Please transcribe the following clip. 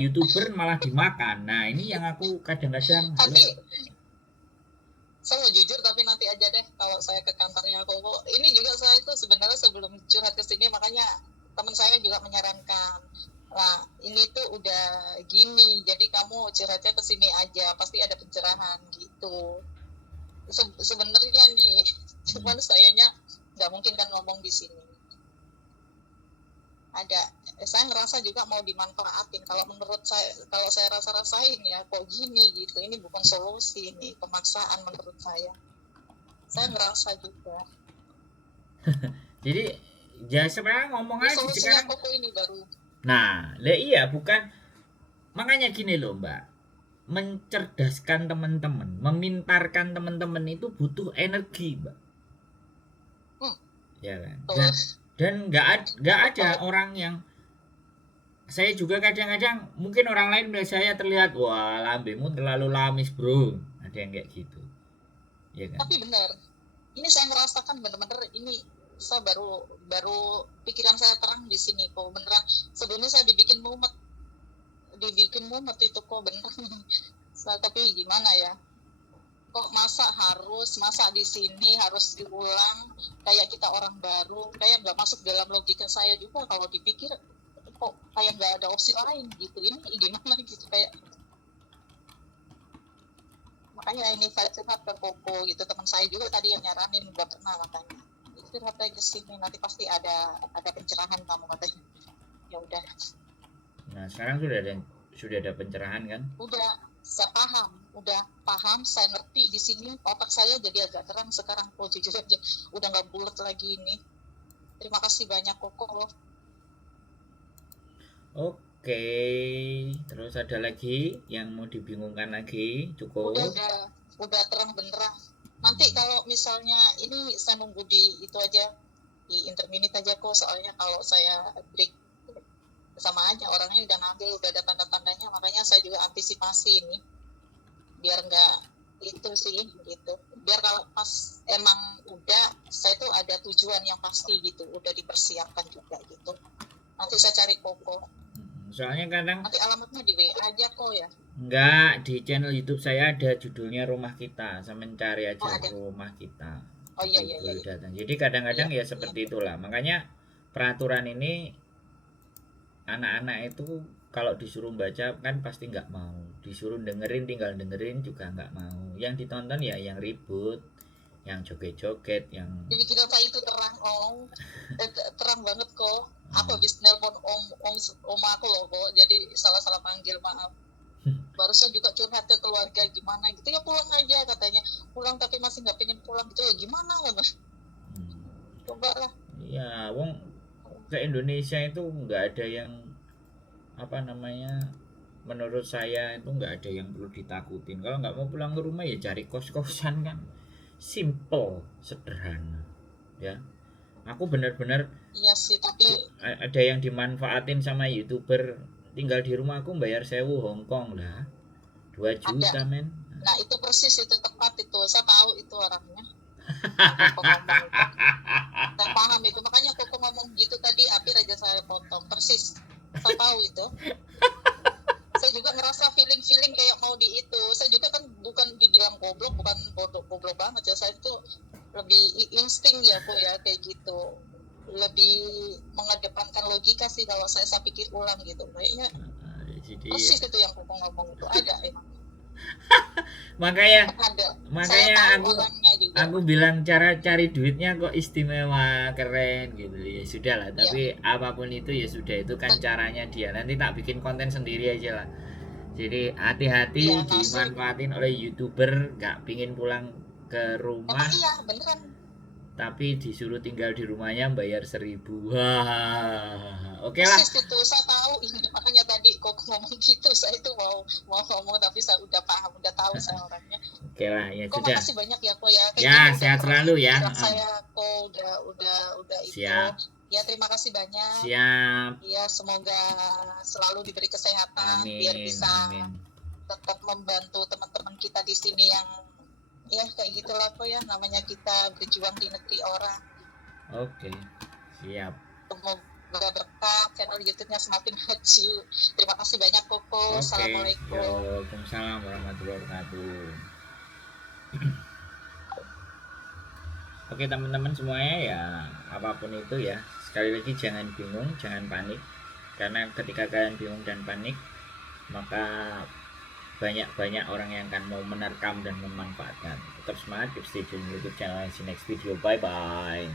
YouTuber malah dimakan. Nah ini yang aku kadang-kadang Tapi saya mau jujur, tapi nanti aja deh kalau saya ke kantornya Koko. Ini juga saya itu sebenarnya sebelum curhat ke sini, makanya teman saya juga menyarankan, nah ini tuh udah gini, jadi kamu curhatnya ke sini aja, pasti ada pencerahan gitu. Sebenarnya nih, cuman sayanya nggak mungkin kan ngomong di sini. Saya ngerasa juga mau dimanfaatin. Kalau menurut saya, kalau saya rasa-rasain ya kok gini gitu, ini bukan solusi, ini pemaksaan menurut saya ngerasa juga. Jadi ya sekarang ngomong aja solusinya sekarang. Koko ini baru. Nah, iya bukan, makanya gini loh Mbak, mencerdaskan teman-teman, memintarkan teman-teman itu butuh energi Mbak. Ya kan. Dan nggak ada orang yang, saya juga kadang-kadang mungkin orang lain melihat saya terlihat, wah lambemu terlalu lamis bro, ada yang kayak gitu ya kan. Tapi benar, ini saya merasakan benar-benar ini, saya baru pikiran saya terang di sini kok beneran. Sebelumnya saya dibikin mumet itu kok beneran. Tapi gimana ya, kok masa di sini harus diulang, kayak kita orang baru, kayak nggak masuk dalam logika saya juga. Kalau dipikir kok kayak nggak ada opsi lain gitu, ini gimana gitu, kayak makanya ini saya curhat ke Koko gitu. Teman saya juga tadi yang nyaranin, nggak pernah katanya curhat aja ke sini, nanti pasti ada pencerahan kamu katanya. Ya udah. Nah sekarang sudah ada pencerahan kan? Saya paham, saya ngerti di sini, otak saya jadi agak terang sekarang kok, jujur aja udah nggak bulat lagi ini. Terima kasih banyak Koko. Oke, terus ada lagi yang mau dibingungkan lagi? Cukup? Udah terang benerang. Nanti kalau misalnya ini saya nunggu di itu aja, di interminute aja kok, soalnya kalau saya break sama aja orangnya udah ngambil, udah ada tanda-tandanya, makanya saya juga antisipasi ini biar nggak itu sih gitu, biar kalau pas emang udah, saya tuh ada tujuan yang pasti gitu, udah dipersiapkan juga gitu. Nanti saya cari Koko. Soalnya kadang nanti alamatnya di WA aja kok ya. Enggak, di channel YouTube saya ada judulnya Rumah Kita. Saya mencari aja Rumah Kita. Iya. Datang. Jadi kadang-kadang ya seperti itulah. Makanya peraturan ini anak-anak itu kalau disuruh baca kan pasti nggak mau. Disuruh tinggal dengerin juga nggak mau. Yang ditonton ya yang ribut, yang joget-joget, yang jadi kita itu terang terang banget kok. Aku habis nelpon om aku loh kok, jadi salah panggil, maaf. Barusan juga curhat ke keluarga gimana gitu, ya pulang aja katanya, pulang tapi masih nggak pengen pulang gitu, ya gimana kan. Coba lah ya wong ke Indonesia itu nggak ada yang menurut saya itu nggak ada yang perlu ditakutin. Kalau nggak mau pulang ke rumah ya cari kos-kosan kan, simple, sederhana ya. Aku benar-benar iya sih, tapi ada yang dimanfaatin sama YouTuber, tinggal di rumah aku bayar 1.000 Hongkong lah, 2 juta men. Nah itu persis, itu tepat, itu saya tahu itu orangnya. Saya paham itu, makanya Koko ngomong gitu tadi, hampir aja saya potong, persis saya tahu itu. Saya juga ngerasa feeling kayak mau di itu. Saya juga kan bukan dibilang goblok, bukan goblok banget ya, saya itu lebih insting ya kok ya, kayak gitu, lebih mengedepankan logika sih kalau saya pikir ulang gitu, kayaknya persis itu yang Koko ngomong itu ada emang. makanya aku bilang cara cari duitnya kok istimewa, keren gitu ya, sudah lah. Tapi apapun itu ya sudah, itu kan caranya dia. Nanti tak bikin konten sendiri aja lah. Jadi hati-hati dimanfaatin oleh YouTuber nggak pingin pulang ke rumah. Iya beneran, tapi disuruh tinggal di rumahnya bayar 1.000. Wah, oke lah. Itu saya tahu ini, makanya tadi kok ngomong gitu, saya itu mau ngomong tapi saya udah paham, udah tahu saya orangnya. Oke lah, ya kok sudah. Makasih banyak ya kok ya. Ya sehat selalu ya. Saya kok udah siap. Itu. Ya terima kasih banyak. Siap. Ya semoga selalu diberi kesehatan. Amin, biar bisa tetap membantu teman-teman kita di sini yang ya kayak gitulah kok ya, namanya kita berjuang di negeri orang. Oke, siap. semoga berkah, channel YouTube-nya semakin maju. Terima kasih banyak Koko. Oke, Assalamualaikum. Waalaikumsalam warahmatullahi wabarakatuh. Oke teman-teman semuanya ya, apapun itu ya, sekali lagi jangan bingung, jangan panik. Karena ketika kalian bingung dan panik, maka banyak-banyak orang yang akan mau menerkam dan memanfaatkan. Tetap semangat, keep stay tune YouTube channel. See next video, bye bye.